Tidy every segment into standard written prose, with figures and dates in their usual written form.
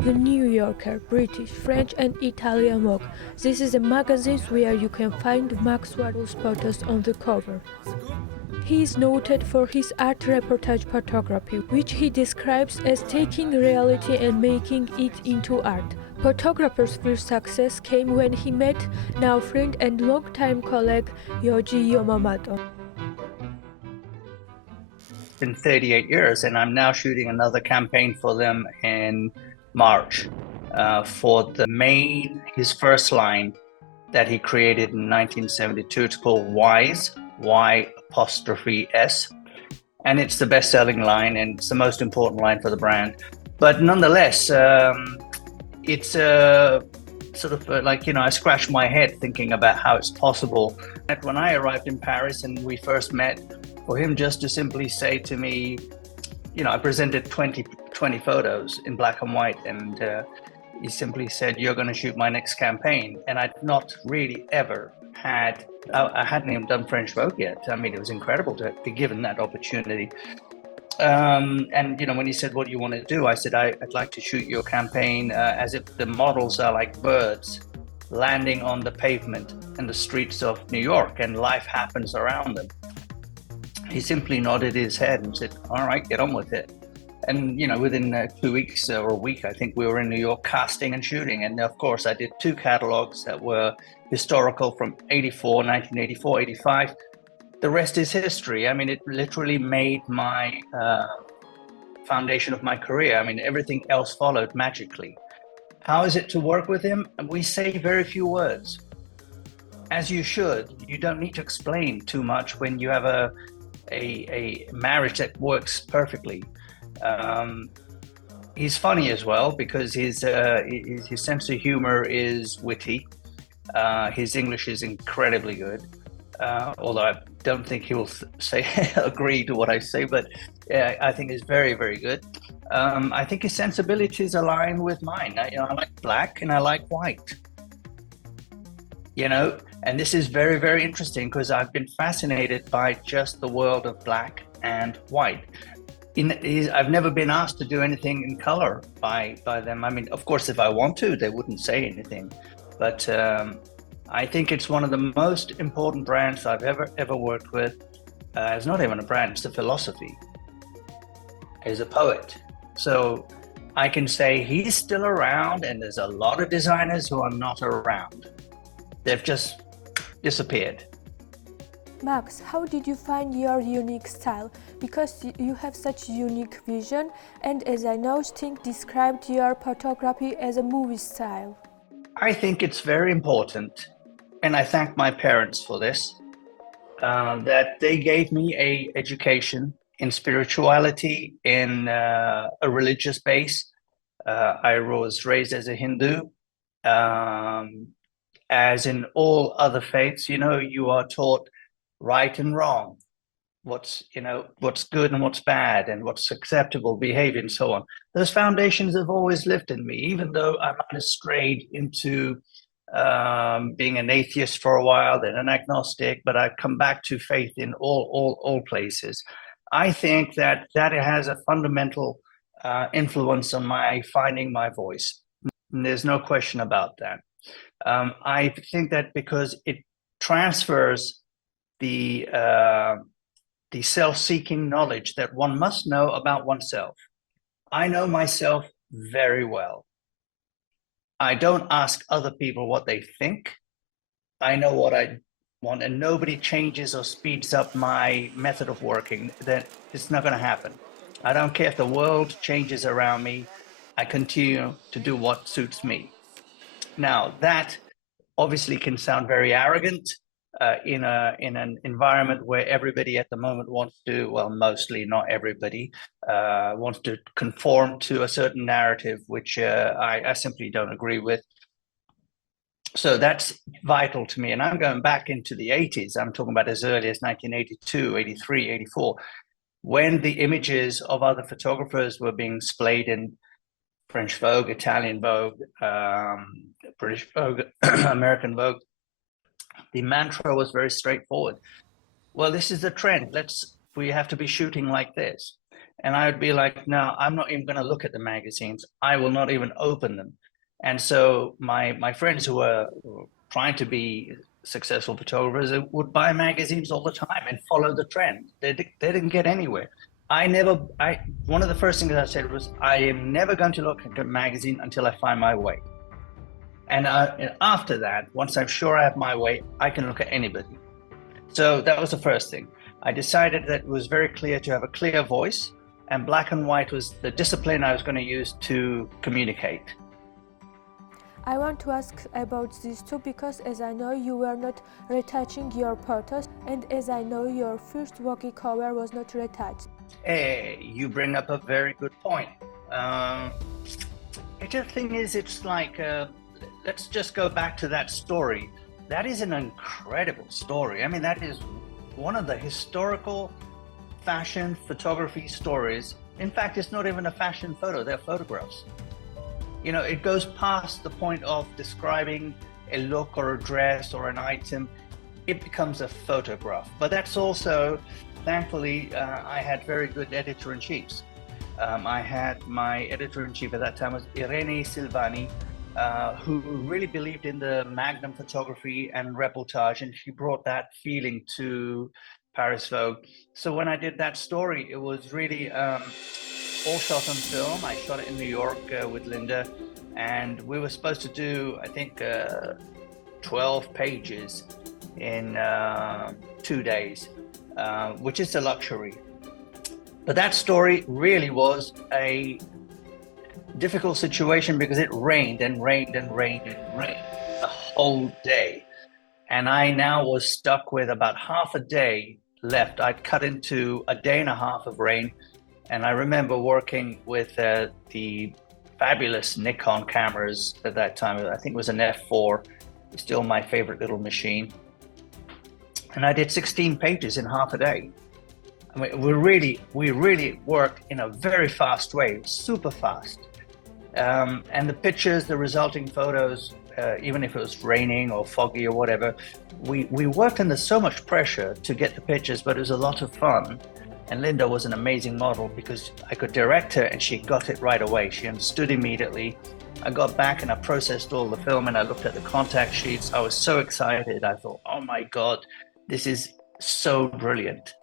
The New Yorker, British, French and Italian Vogue. This is a magazine where you can find Max Vadukul's photos on the cover. He is noted for his art reportage photography, which he describes as taking reality and making it into art. Photographer's first success came when he met now friend and longtime colleague Yohji Yamamoto. It's been 38 years, and I'm now shooting another campaign for them in March for his first line that he created in 1972. It's called Wise, Y''S, and it's the best-selling line, and it's the most important line for the brand. But nonetheless, it's sort of like, I scratched my head thinking about how it's possible. When I arrived in Paris and we first met, for him just to simply say to me, I presented 20 photos in black and white, and he simply said, "You're going to shoot my next campaign." And I'd not really ever I hadn't even done French Vogue yet. I mean, it was incredible to be given that opportunity. And when he said, "What do you want to do?" I said, I'd like to shoot your campaign as if the models are like birds landing on the pavement and the streets of New York, and life happens around them. He simply nodded his head and said, "All right, get on with it." And, within 2 weeks or a week, I think we were in New York casting and shooting. And of course, I did 2 catalogs that were historical from 1984, 85. The rest is history. I mean, it literally made my foundation of my career. I mean, everything else followed magically. How is it to work with him? We say very few words. As you should. You don't need to explain too much when you have a marriage that works perfectly. He's funny as well, because his sense of humor is witty. His English is incredibly good, although I don't think he will agree to what I say, but I think it's very, very good. I think his sensibilities align with mine. I like black and I like white. And this is very, very interesting, because I've been fascinated by just the world of black and white. I've never been asked to do anything in color by them. I mean, of course, if I want to, they wouldn't say anything. But I think it's one of the most important brands I've ever worked with. It's not even a brand, it's a philosophy. He's a poet. So I can say he's still around, and there's a lot of designers who are not around. They've just disappeared. Max, how did you find your unique style? Because you have such unique vision, and as I now think described your photography as a movie style. I think it's very important, and I thank my parents for this, that they gave me an education in spirituality, in a religious base. I was raised as a Hindu. As in all other faiths, you are taught right and wrong, what's good and what's bad, and what's acceptable behavior, and so on. Those foundations have always lived in me, even though I might have strayed into being an atheist for a while, then an agnostic, but I've come back to faith in all places. I think that it has a fundamental influence on my finding my voice. And there's no question about that. I think that because it transfers the self-seeking knowledge that one must know about oneself. I know myself very well. I don't ask other people what they think. I know what I want, and nobody changes or speeds up my method of working. That it's not going to happen. I don't care if the world changes around me. I continue to do what suits me. Now, that obviously can sound very arrogant in an environment where everybody at the moment wants to, well, mostly, not everybody, wants to conform to a certain narrative, which I simply don't agree with. So that's vital to me. And I'm going back into the 80s. I'm talking about as early as 1982, 83, 84, when the images of other photographers were being displayed in French Vogue, Italian Vogue, British Vogue, American Vogue. The mantra was very straightforward. Well, this is the trend. We have to be shooting like this. And I would be like, no, I'm not even going to look at the magazines. I will not even open them. And so my friends who were trying to be successful photographers would buy magazines all the time and follow the trend. They didn't get anywhere. One of the first things I said was, I am never going to look at a magazine until I find my way. And after that, once I'm sure I have my way, I can look at anybody. So that was the first thing. I decided that it was very clear to have a clear voice, and black and white was the discipline I was going to use to communicate. I want to ask about this too, because as I know you were not retouching your photos, and as I know your first Vogue cover was not retouched. Hey, you bring up a very good point. The thing is, it's like, let's just go back to that story. That is an incredible story. I mean, that is one of the historical fashion photography stories. In fact, it's not even a fashion photo, they're photographs. You know, it goes past the point of describing a look or a dress or an item. It becomes a photograph. But that's also, thankfully, I had very good editor-in-chiefs. I had my editor-in-chief at that time was Irene Silvani, who really believed in the magnum photography and reportage, and she brought that feeling to Paris Vogue. So when I did that story, it was really all shot on film. I shot it in New York with Linda, and we were supposed to do, I think, 12 pages in 2 days, which is a luxury. But that story really was a difficult situation because it rained and rained and rained and rained the whole day. And I now was stuck with about half a day left. I'd cut into a day and a half of rain. And I remember working with the fabulous Nikon cameras at that time. I think it was an F4, still my favorite little machine. And I did 16 pages in half a day. I mean, we really worked in a very fast way, super fast. And the pictures, the resulting photos, even if it was raining or foggy or whatever, we worked under so much pressure to get the pictures, but it was a lot of fun. And Linda was an amazing model because I could direct her and she got it right away. She understood immediately. I got back and I processed all the film and I looked at the contact sheets. I was so excited. I thought, oh my God, this is so brilliant.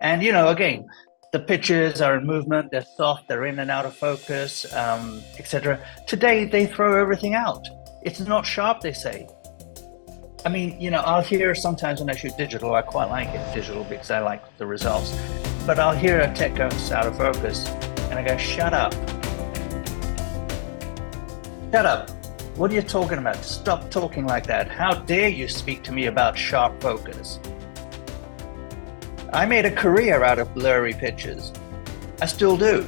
And, you know, again, the pictures are in movement, they're soft, they're in and out of focus, etc. Today, they throw everything out. It's not sharp, they say. I mean, you know, I'll hear sometimes when I shoot digital, I quite like it digital because I like the results. But I'll hear a tech goes out of focus and I go, shut up. Shut up. What are you talking about? Stop talking like that. How dare you speak to me about sharp focus? I made a career out of blurry pictures. I still do.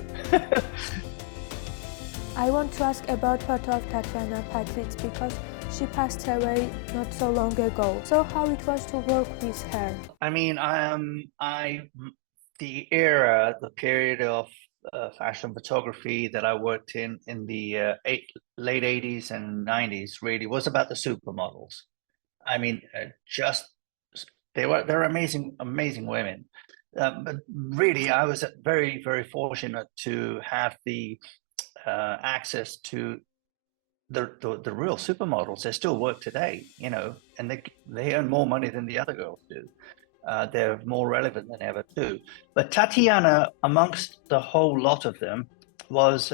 I want to ask about photo of Tatiana Patritz because she passed away not so long ago. So how it was to work with her? I mean, the era, the period of fashion photography that I worked in the late 80s and 90s really was about the supermodels. I mean, they're amazing, amazing women. But really, I was very, very fortunate to have the access to the real supermodels. They still work today, you know, and they earn more money than the other girls do. They're more relevant than ever too. But Tatiana, amongst the whole lot of them, was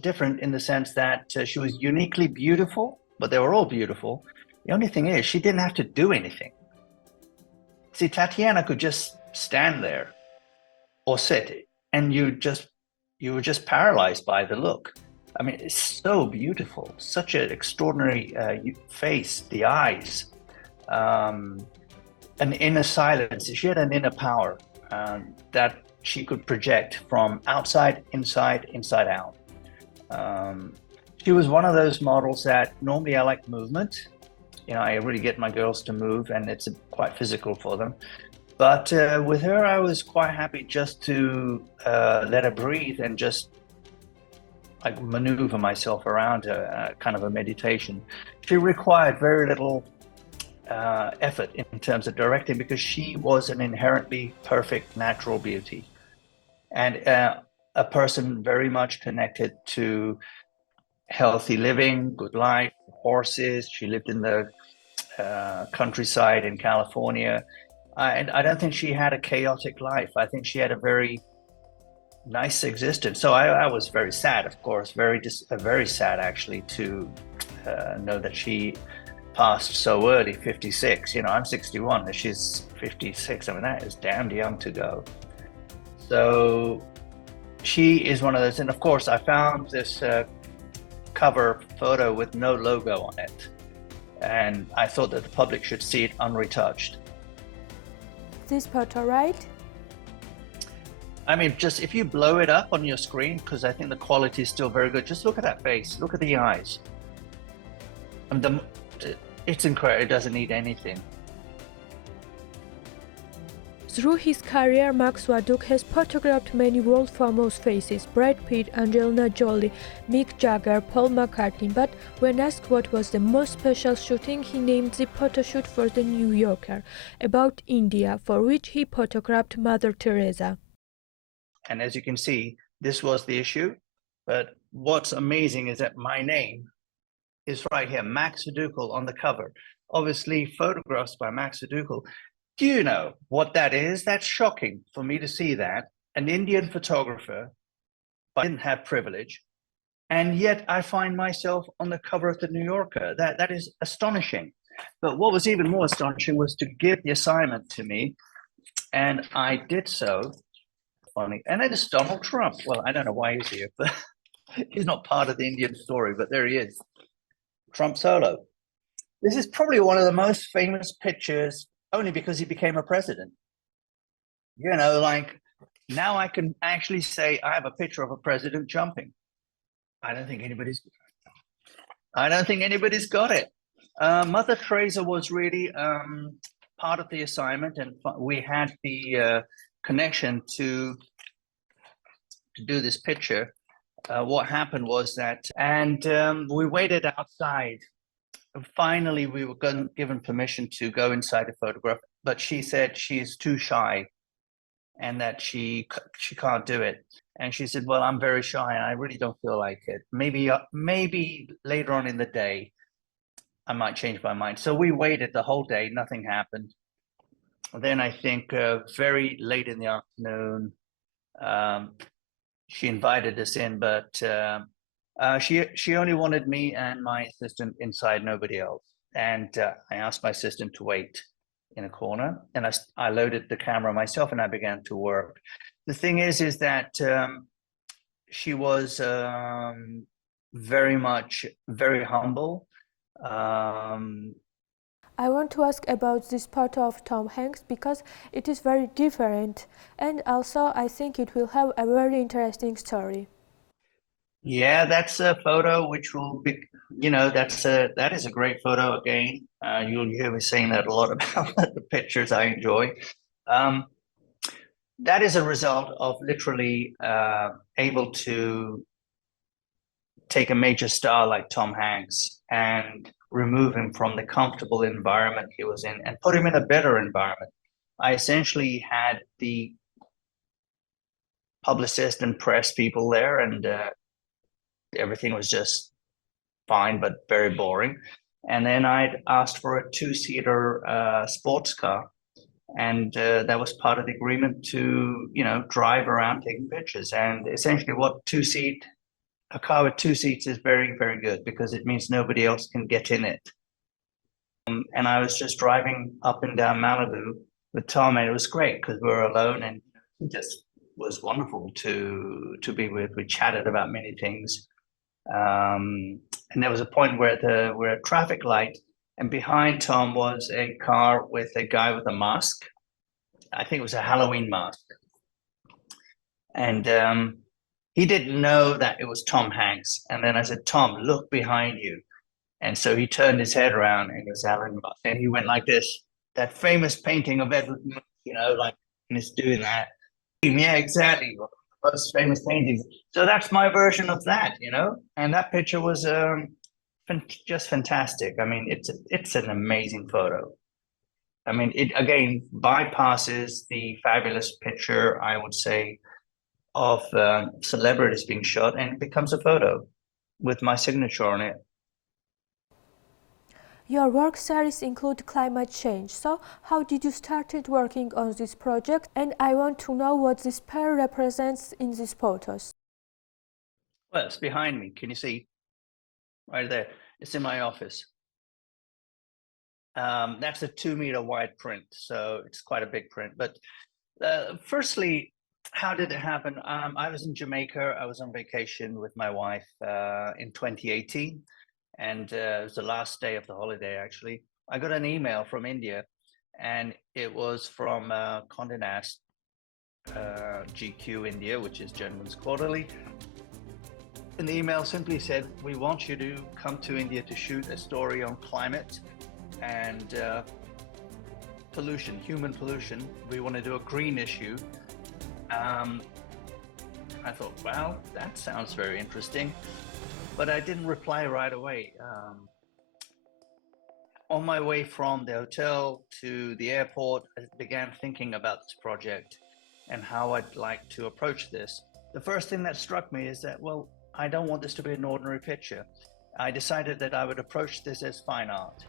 different in the sense that she was uniquely beautiful, but they were all beautiful. The only thing is, she didn't have to do anything. See, Tatiana could just stand there or sit, and you were just paralyzed by the look. I mean, it's so beautiful, such an extraordinary face, the eyes, an inner silence. She had an inner power that she could project from outside, inside, inside out. She was one of those models that normally I like movement. You know, I really get my girls to move and it's quite physical for them. But with her, I was quite happy just to let her breathe and just like maneuver myself around her, kind of a meditation. She required very little effort in terms of directing because she was an inherently perfect natural beauty. and a person very much connected to healthy living, good life, horses. She lived in the countryside in California. And I don't think she had a chaotic life. I think she had a very nice existence. So I was very sad, of course, very sad actually to know that she passed so early, 56. You know, I'm 61, and she's 56. I mean, that is damned young to go. So she is one of those. And of course, I found this cover photo with no logo on it. And I thought that the public should see it unretouched. This photo, right? I mean, just if you blow it up on your screen, because I think the quality is still very good, just look at that face, look at the eyes. And it's incredible, it doesn't need anything. Through his career, Max Vadukul has photographed many world-famous faces: Brad Pitt, Angelina Jolie, Mick Jagger, Paul McCartney. But when asked what was the most special shooting, he named the photo shoot for The New Yorker about India, for which he photographed Mother Teresa. And as you can see, this was the issue. But what's amazing is that my name is right here, Max Vadukul, on the cover. Obviously, photographs by Max Vadukul. Do you know what that is? That's shocking for me to see that. An Indian photographer, but I didn't have privilege. And yet I find myself on the cover of The New Yorker. That is astonishing. But what was even more astonishing was to give the assignment to me. And I did so. Funny. And it is Donald Trump. Well, I don't know why he's here, but he's not part of the Indian story, but there he is. Trump solo. This is probably one of the most famous pictures, only because he became a president. You know, like now I can actually say I have a picture of a president jumping. I don't think anybody's got it. Mother Teresa was really part of the assignment, and we had the connection to do this picture. What happened was that, and we waited outside. Finally, we were given permission to go inside the photograph, but she said she's too shy and that she can't do it. And she said, well, I'm very shy and I really don't feel like it. Maybe later on in the day, I might change my mind. So we waited the whole day, nothing happened. Then I think very late in the afternoon, she invited us in, but she only wanted me and my assistant inside, nobody else. And I asked my assistant to wait in a corner, and I loaded the camera myself and I began to work. The thing is that she was very humble. I want to ask about this photo of Tom Hanks because it is very different, and also I think it will have a very interesting story. Yeah, that's a photo which will be, you know, that is a great photo again. You'll hear me saying that a lot about the pictures I enjoy. That is a result of literally able to take a major star like Tom Hanks and remove him from the comfortable environment he was in and put him in a better environment. I essentially had the publicist and press people there, and everything was just fine, but very boring. And then I'd asked for a two-seater sports car, and that was part of the agreement to, you know, drive around taking pictures. And essentially, what a car with two seats is very, very good because it means nobody else can get in it. And I was just driving up and down Malibu with Tom, and it was great because we were alone, and it just was wonderful to be with. We chatted about many things. And there was a point where we're at a traffic light, and behind Tom was a car with a guy with a mask. I think it was a Halloween mask. And he didn't know that it was Tom Hanks. And then I said, Tom, look behind you. And so he turned his head around, and it was Alan Musk. And he went like this, that famous painting of Edward, you know, like, and it's doing that. Yeah, exactly. Most famous paintings. So that's my version of that, you know. And that picture was just fantastic. I mean, it's an amazing photo. I mean, it again bypasses the fabulous picture, I would say, of celebrities being shot, and it becomes a photo with my signature on it. Your work series include climate change. So how did you started working on this project? And I want to know what this pear represents in these photos. Well, it's behind me. Can you see? Right there. It's in my office. That's a 2-meter wide print, so it's quite a big print. But firstly, how did it happen? I was in Jamaica. I was on vacation with my wife in 2018, and it was the last day of the holiday, actually. I got an email from India, and it was from Condé Nast GQ India, which is Gentleman's Quarterly. And the email simply said, we want you to come to India to shoot a story on climate and pollution, human pollution. We want to do a green issue. I thought, well, that sounds very interesting, but I didn't reply right away. On my way from the hotel to the airport, I began thinking about this project and how I'd like to approach this. The first thing that struck me is that, well, I don't want this to be an ordinary picture. I decided that I would approach this as fine art.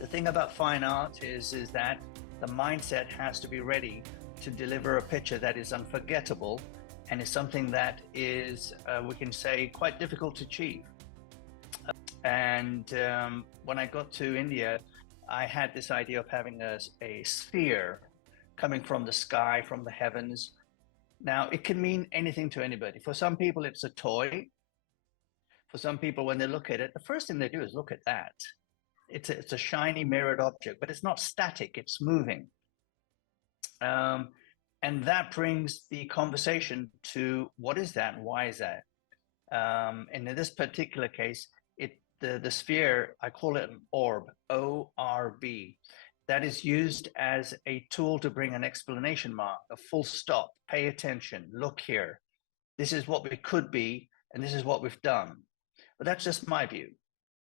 The thing about fine art is that the mindset has to be ready to deliver a picture that is unforgettable and is something that is, we can say, quite difficult to achieve. And when I got to India, I had this idea of having a sphere coming from the sky, from the heavens. Now, it can mean anything to anybody. For some people, it's a toy. For some people, when they look at it, the first thing they do is look at that. It's a shiny mirrored object, but it's not static, it's moving. And that brings the conversation to what is that and why is that? And in this particular case, the sphere, I call it an orb, O-R-B. That is used as a tool to bring an exclamation mark, a full stop, pay attention, look here. This is what we could be, and this is what we've done. But that's just my view.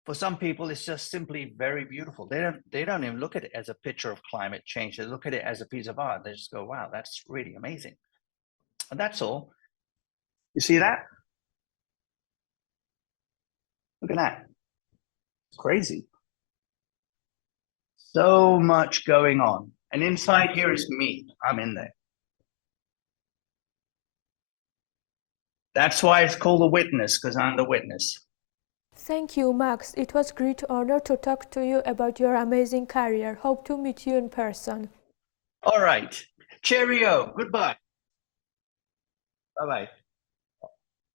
For some people, it's just simply very beautiful. They don't even look at it as a picture of climate change. They look at it as a piece of art. They just go, wow, that's really amazing. And that's all. You see that? Look at that. It's crazy. So much going on. And inside here is me. I'm in there. That's why it's called a witness, because I'm the witness. Thank you, Max. It was a great honor to talk to you about your amazing career. Hope to meet you in person. All right. Cheerio. Goodbye. Bye-bye.